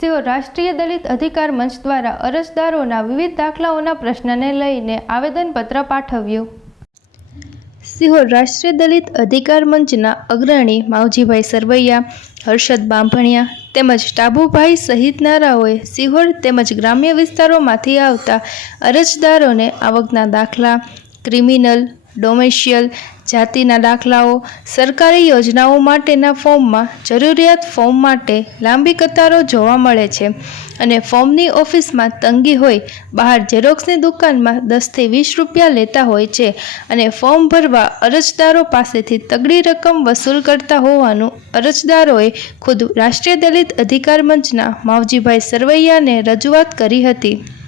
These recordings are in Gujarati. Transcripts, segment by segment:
સિહોર રાષ્ટ્રીય દલિત અધિકાર મંચ દ્વારા અરજદારોના વિવિધ દાખલાઓના પ્રશ્નને લઈને આવેદનપત્ર પાઠવ્યું. સિહોર રાષ્ટ્રીય દલિત અધિકાર મંચના અગ્રણી માવજીભાઈ સરવૈયા, હર્ષદ બાંભણિયા તેમજ ટાબુભાઈ સહિતનારાઓએ સિહોર તેમજ ગ્રામ્ય વિસ્તારોમાંથી આવતા અરજદારોને આવકના દાખલા, ક્રિમિનલ ડોમેશિયલ જાતિના દાખલાઓ, સરકારી યોજનાઓ માટેના ફોર્મમાં જરૂરિયાત ફોર્મ માટે લાંબી કતારો જોવા મળે છે. અને ફોર્મની ઓફિસમાં તંગી હોય, બહાર ઝેરોક્સની દુકાનમાં દસથી વીસ રૂપિયા લેતા હોય છે અને ફોર્મ ભરવા અરજદારો પાસેથી તગડી રકમ વસૂલ કરતા હોવાનું અરજદારોએ ખુદ રાષ્ટ્રીય દલિત અધિકાર મંચના માવજીભાઈ સરવૈયાને રજૂઆત કરી હતી.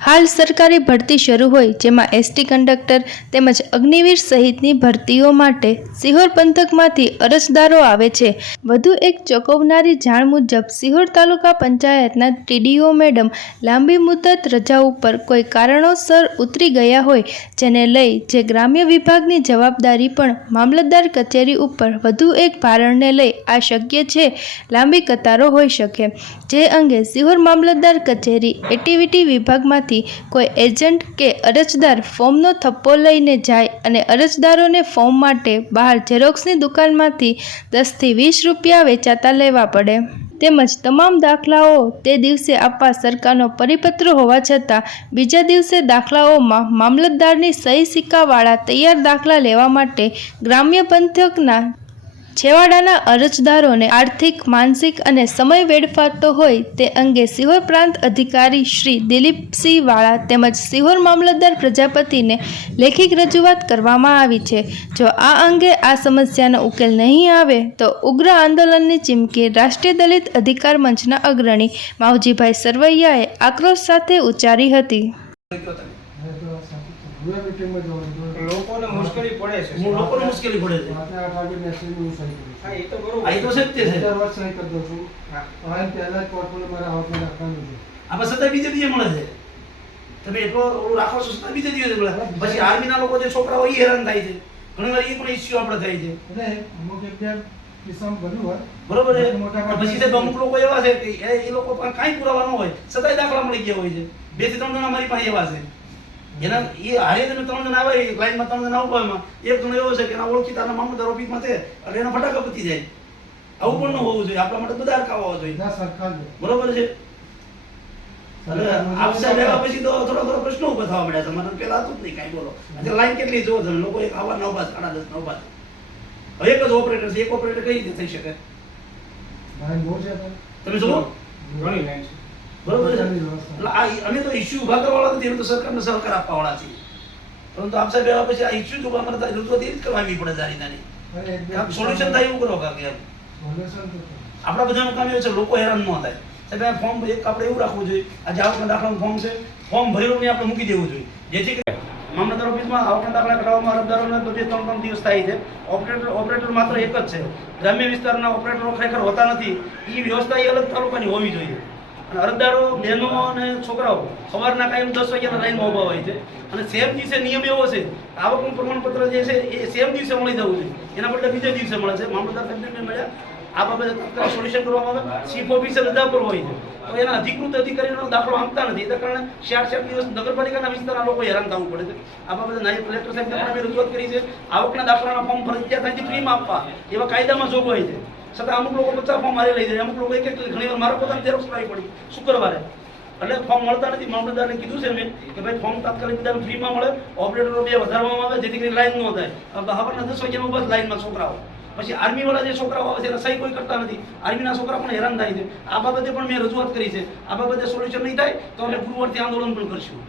હાલ સરકારી ભરતી શરૂ હોય, જેમાં એસટી કંડક્ટર તેમજ અગ્નિવીર સહિતની ભરતીઓ માટે સિહોર પંથકમાંથી અરજદારો આવે છે. વધુ એક ચોંકાવનારી જાણ મુજબ, સિહોર તાલુકા પંચાયતના ટીડીઓ મેડમ લાંબી મુદત રજા ઉપર કોઈ કારણોસર ઉતરી ગયા હોય, જેને લઈ જે ગ્રામ્ય વિભાગની જવાબદારી પણ મામલતદાર કચેરી ઉપર વધુ એક ભારણને લઈ આ શક્ય છે, લાંબી કતારો હોઈ શકે. જે અંગે સિહોર મામલતદાર કચેરી એટીવીટી વિભાગમાંથી કોઈ એજન્ટ કે અરજદાર ફોર્મનો થપ્પો લઈને જાય અને અરજદારોને ફોર્મ માટે બહાર ઝેરોક્સની દુકાનમાંથી દસથી વીસ રૂપિયા વેચાતા લેવા પડે. તેમજ તમામ દાખલાઓ તે દિવસે આપવા સરકારનો પરિપત્ર હોવા છતાં બીજા દિવસે દાખલાઓમાં મામલતદારની સહી સિક્કાવાળા તૈયાર દાખલા લેવા માટે ગ્રામ્ય પંથકના છેવાડાના અરજદારોને આર્થિક, માનસિક અને સમય વેડફાતો હોય તે અંગે સિહોર પ્રાંત અધિકારી શ્રી દિલીપસિંહ વાળા તેમજ સિહોર મામલતદાર પ્રજાપતિને લેખિત રજૂઆત કરવામાં આવી છે. જો આ અંગે આ સમસ્યાનો ઉકેલ નહીં આવે તો ઉગ્ર આંદોલનની ચીમકી રાષ્ટ્રીય દલિત અધિકાર મંચના અગ્રણી માવજીભાઈ સરવૈયાએ આક્રોશ સાથે ઉચ્ચારી હતી. લોકોને મુશ્કેલી પડે છે હું લોકોને મુશ્કેલી પડે છે. આપણે આ ટાર્ગેટ એક્સચેન્જ હું સહી કરું હા એ તો આ એ તો સત્ય છે. દર વર્ષ સહી કરી દઉં છું. હા. હવે પહેલા જ પોર્ટફોલિયો મારા હાથમાં રાખવાનું છે. આમાં સત્તા બીજે બીજે મળે છે. તમે એટલો ઓલું રાખો છો સત્તા બીજે દિવસે મળે. પછી આર્મીના લોકો જે છોકરાઓ એ હેરાન થાય છે. ઘણી વાર એ પણ ઇસ્યુ આપણે થાય છે. એટલે અમુક એક કિસ્સામાં બન્યું હોય. બરોબર છે. પછી તે અમુક લોકો એવા છે કે એ એ લોકો પાસે કાંઈ પુરાવા ન હોય. છતાંય દાખલા મળી ગયા હોય છે. બેથી ત્રણ જણા મારી પાસે એવા છે. એના એ હારે તમે ત્રણ જણા આવે લાઈનમાં ત્રણ જણા ઊભા એમાં. એક જણો એવો છે કે એના ઓળખીતાના મામલતદાર ઓફિસમાં છે એટલે એના ફટાકા પતી જાય. આવું પણ ન હોવું જોઈએ આપણા માટે બધા અરકાવ હોવા જોઈએ બરોબર છે? આપસા લેવા પછી તો થોડો થોડો પ્રશ્ન ઊભા થવા મળ્યા તમારે પેલા હતું જ નહીં કાંઈ બોલો. એટલે લાઈન કેટલી જોવો તમે? લોકો એક આવા નવ બાદ સાડા દસ નવ બાદ હવે એક જ ઓપરેટર છે એક ઓપરેટર કઈ રીતે થઈ શકે? તમે જુઓ. ઘણી લાઈન છે. બરોબર છે? અમે તો ઇસ્યુ ઊભા કરવાવાળા નથી અમે તો સરકારને સહકાર આપવાવાળા છીએ. પરંતુ આપ સાહેબ આવ્યા પછી આ ઇસ્યુ અમારે તો રજૂઆત એ જ કરવાની પડે સારી નાની બે સોલ્યુશન થાય એવું કરો કાકી. આપણા બધાનું કામ એવું છે લોકો હેરાન ન થાય. સાહેબ ફોર્મ એક આપણે એવું રાખવું જોઈએ. આજે આવકના દાખલાનું ફોર્મ છે. ફોર્મ ભર્યું નહીં આપણે મૂકી દેવું જોઈએ. જેથી કરી મામલતદાર ઓફિસમાં આવકના દાખલા કરાવવામાં અરજદારોને તો ત્રણ ત્રણ દિવસ થાય છે. ઓપરેટર ઓપરેટર માત્ર એક જ છે. ગ્રામ્ય વિસ્તારના ઓપરેટરો ખરેખર હોતા નથી. એ વ્યવસ્થા એ અલગ તાલુકાની હોવી જોઈએ. અરજદારો, બહેનો અને છોકરાઓ સવારના કાયમ દસ વાગ્યાના લાઈનમાં ઊભા હોય છે. અને સેમ દિવસે નિયમ એવો છે આવકનું પ્રમાણપત્ર જે છે એ સેમ દિવસે મળી જવું જોઈએ. એના બદલે બીજા દિવસે મળે છે. મામલતદાર સાહેબને મળ્યા. આ બાબતે સોલ્યુશન કરવામાં આવે. ચીફ ઓફિસર રજા પર હોય છે. તો એના અધિકૃત અધિકારીનો દાખલો આપતા નથી. એના કારણે ચાર ચાર દિવસ નગરપાલિકાના વિસ્તારના લોકો હેરાન થવું પડે છે. આ બાબતે નાયબ કલેક્ટર સાહેબને પણ અમે રજૂઆત કરી છે. આવકના દાખલાના ફોર્મ ફરજિયાત ફ્રીમાં આપવા. એવા કાયદામાં જોગવાઈ છે. છતાં અમુક લોકો પચાસ ફોર્મ મારી લઈ જાય. અમુક લોકો એક એક ઘણી વાર મારો પોતાની ઝેરોક્ષ લાવી પડી. શુક્રવારે. એટલે ફોર્મ મળતા નથી. મામલતદારને કીધું છે મેં કે ભાઈ ફોર્મ તાત્કાલિક બધાને ફ્રીમાં મળે. ઓપરેટરો બે વધારવામાં આવે, જેથી કરીને લાઈન ન થાય. બહારના દસ વાગ્યામાં બસ લાઈનમાં છોકરાઓ. પછી આર્મી વાળા જે છોકરાઓ આવે છે, રસાઈ કોઈ કરતા નથી. આર્મીના છોકરા પણ હેરાન થાય છે. આ બાબતે પણ મેં રજૂઆત કરી છે. આ બાબતે સોલ્યુશન નહીં થાય, તો અમે ગુરુવારથી આંદોલન પણ કરશું.